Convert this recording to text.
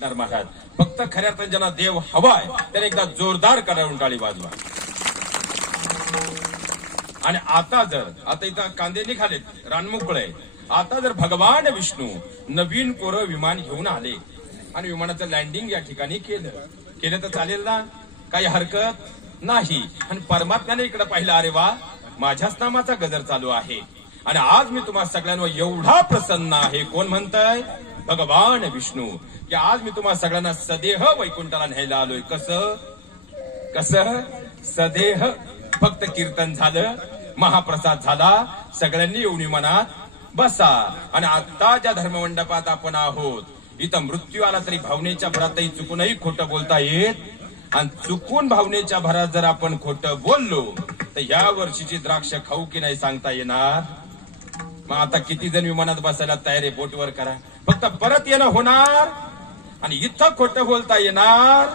महाराज फक्त खऱ्या अर्थाने ज्यांना देव हवाय त्याने एकदा जोरदार करावून टाळी वाजवा. आणि आता इथं कांदे निघालेत, रानमोकळे. आता जर भगवान विष्णू नवीन कोरं विमान घेऊन आले आणि विमानाचं लँडिंग या ठिकाणी केलं तर चालेल ना, काही हरकत नाही. आणि परमात्म्याने इकडे पाहिलं, अरे वा, माझ्याच नामाचा गजर चालू आहे आणि आज मी तुम्हा सगळ्यांवर एवढा प्रसन्न आहे. कोण म्हणतंय? भगवान विष्णू. की आज मी तुम्हा सगळ्यांना सदेह वैकुंठाला न्यायला आलोय. कसं सदेह. फक्त कीर्तन झालं, महाप्रसाद झाला, सगळ्यांनी येऊन विमानात बसा. आणि आता ज्या धर्ममंडपात आपण आहोत, इथं मृत्यू आला तरी भावनेच्या भरातही चुकूनही खोटं बोलता येत. आणि चुकून भावनेच्या भरात जर आपण खोटं बोललो तर या वर्षीची द्राक्ष खाऊ की नाही सांगता येणार. मग आता किती जण विमानात बसायला तयार आहे? बोटवर करा. फक्त परत येणं होणार आणि इथं खोटं बोलता येणार.